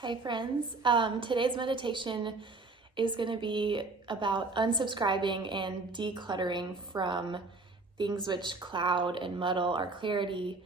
Hi friends. Today's meditation is going to be about unsubscribing and decluttering from things which cloud and muddle our clarity.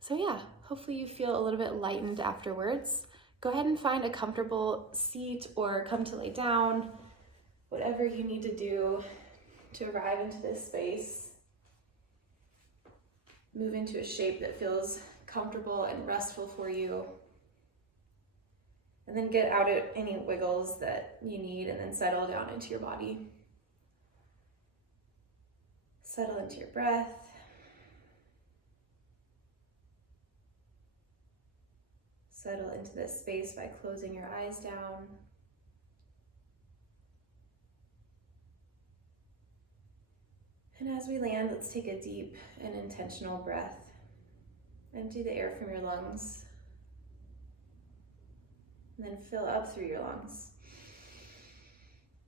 So yeah, hopefully you feel a little bit lightened afterwards. Go ahead and find a comfortable seat or come to lay down, whatever you need to do to arrive into this space. Move into a shape that feels comfortable and restful for you. And then get out at any wiggles that you need and then settle down into your body. Settle into your breath. Settle into this space by closing your eyes down. And as we land, let's take a deep and intentional breath. Empty the air from your lungs. And then fill up through your lungs,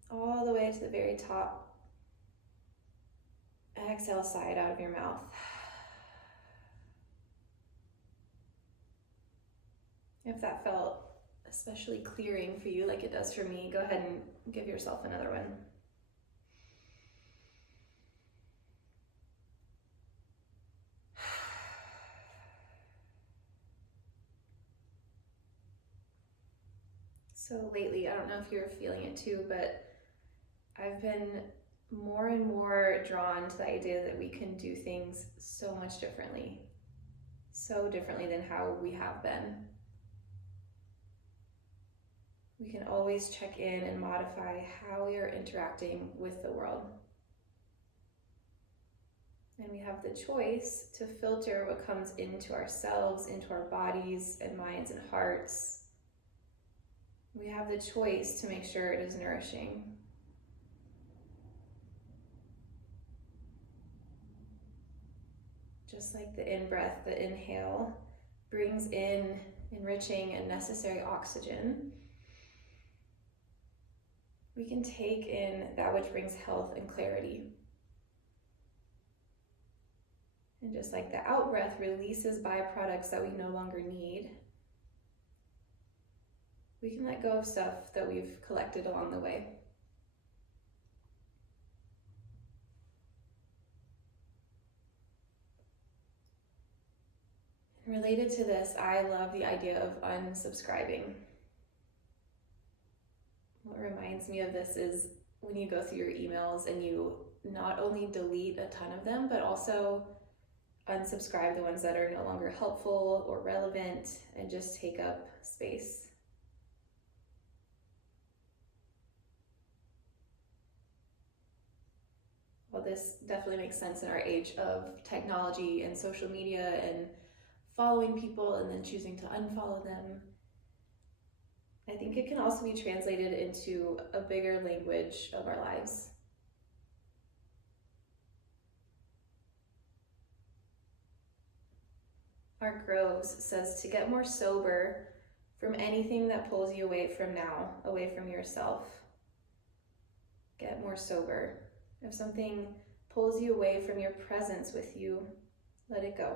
all the way to the very top. Exhale, sigh it out of your mouth. If that felt especially clearing for you, like it does for me, go ahead and give yourself another one. So lately, I don't know if you're feeling it too, but I've been more and more drawn to the idea that we can do things so much differently. So differently than how we have been. We can always check in and modify how we are interacting with the world. And we have the choice to filter what comes into ourselves, into our bodies and minds and hearts. We have the choice to make sure it is nourishing. Just like the in-breath, the inhale brings in enriching and necessary oxygen, we can take in that which brings health and clarity. And just like the out-breath releases byproducts that we no longer need, we can let go of stuff that we've collected along the way. And related to this, I love the idea of unsubscribing. What reminds me of this is when you go through your emails and you not only delete a ton of them, but also unsubscribe the ones that are no longer helpful or relevant and just take up space. Well, this definitely makes sense in our age of technology and social media and following people and then choosing to unfollow them. I think it can also be translated into a bigger language of our lives. Mark Groves says to get more sober from anything that pulls you away from now, away from yourself. Get more sober. If something pulls you away from your presence with you, let it go.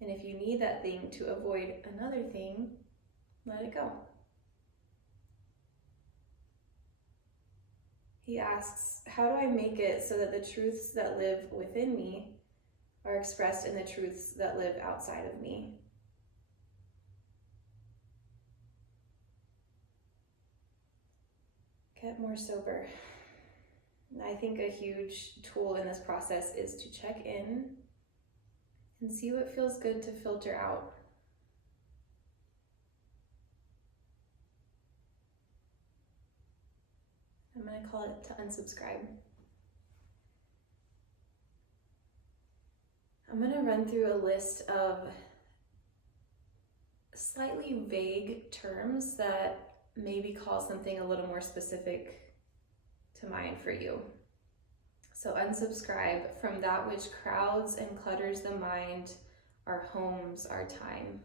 And if you need that thing to avoid another thing, let it go. He asks, how do I make it so that the truths that live within me are expressed in the truths that live outside of me? Get more sober. And I think a huge tool in this process is to check in and see what feels good to filter out. I'm going to call it to unsubscribe. I'm going to run through a list of slightly vague terms that maybe call something a little more specific to mind for you. So unsubscribe from that which crowds and clutters the mind, our homes, our time.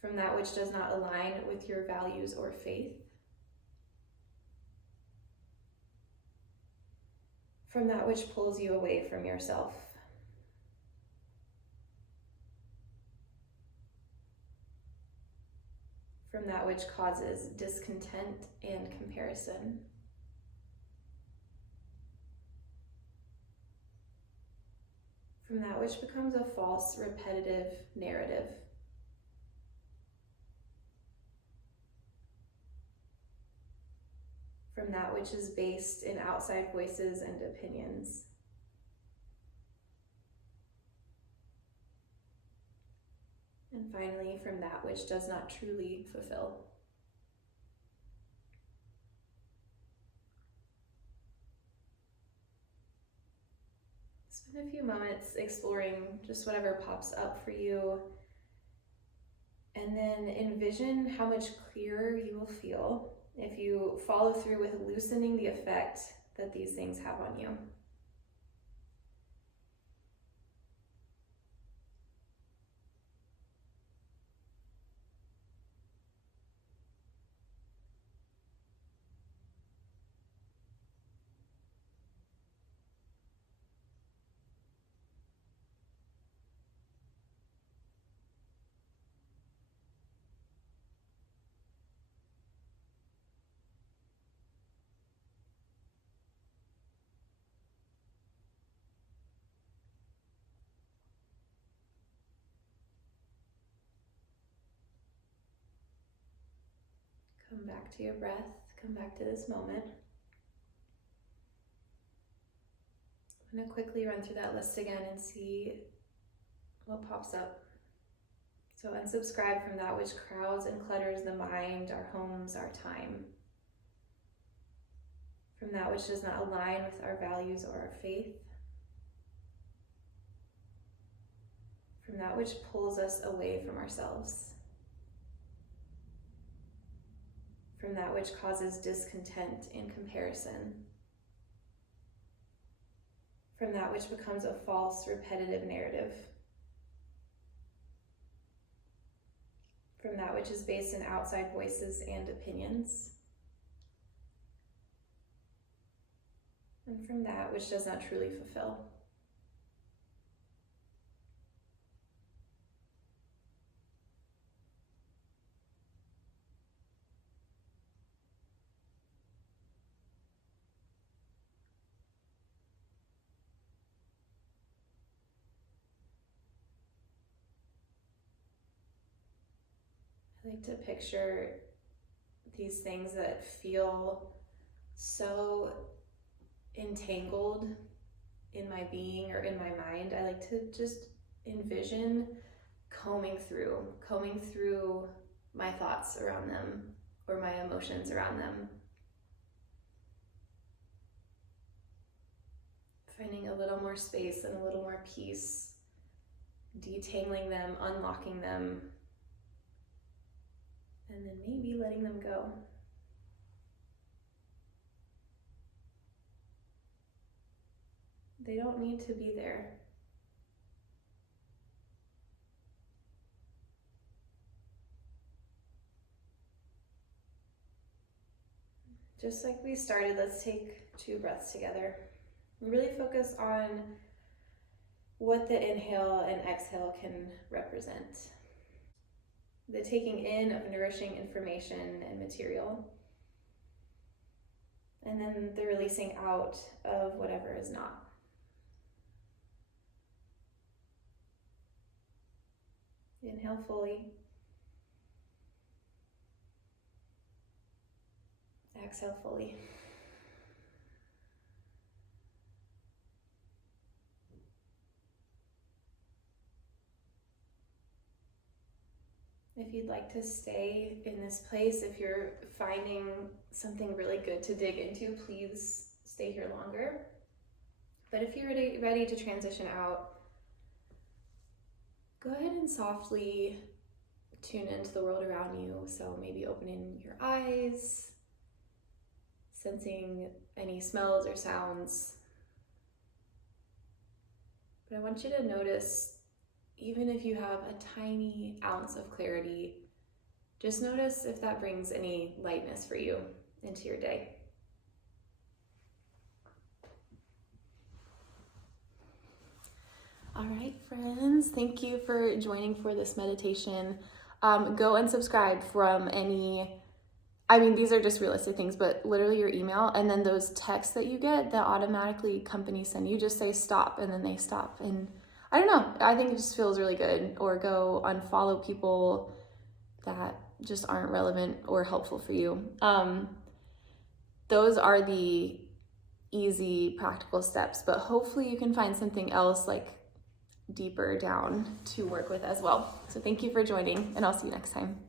From that which does not align with your values or faith. From that which pulls you away from yourself. from that which causes discontent and comparison, from that which becomes a false, repetitive narrative, from that which is based in outside voices and opinions. And finally, from that which does not truly fulfill. Spend a few moments exploring just whatever pops up for you, and then envision how much clearer you will feel if you follow through with loosening the effect that these things have on you. Come back to your breath, come back to this moment. I'm going to quickly run through that list again and see what pops up. So unsubscribe from that which crowds and clutters the mind, our homes, our time. From that which does not align with our values or our faith. From that which pulls us away from ourselves. From that which causes discontent and comparison. From that which becomes a false, repetitive narrative. From that which is based in outside voices and opinions. And from that which does not truly fulfill. I like to picture these things that feel so entangled in my being or in my mind. I like to just envision combing through my thoughts around them or my emotions around them. Finding a little more space and a little more peace, detangling them, unlocking them, and then maybe letting them go. They don't need to be there. Just like we started, let's take 2 breaths together. Really focus on what the inhale and exhale can represent. The taking in of nourishing information and material, and then the releasing out of whatever is not. Inhale fully. Exhale fully. If you'd like to stay in this place, if you're finding something really good to dig into, please stay here longer. But if you're ready to transition out, go ahead and softly tune into the world around you. So maybe opening your eyes, sensing any smells or sounds. But I want you to notice, even if you have a tiny ounce of clarity, just notice if that brings any lightness for you into your day. All right, friends, thank you for joining for this meditation. Go unsubscribe from any, I mean, these are just realistic things, but literally your email, and then those texts that you get that automatically companies send you, just say stop, and then they stop. And I don't know, I think it just feels really good. Or go unfollow people that just aren't relevant or helpful for you. Those are the easy, practical steps, but hopefully you can find something else like deeper down to work with as well. So thank you for joining, and I'll see you next time.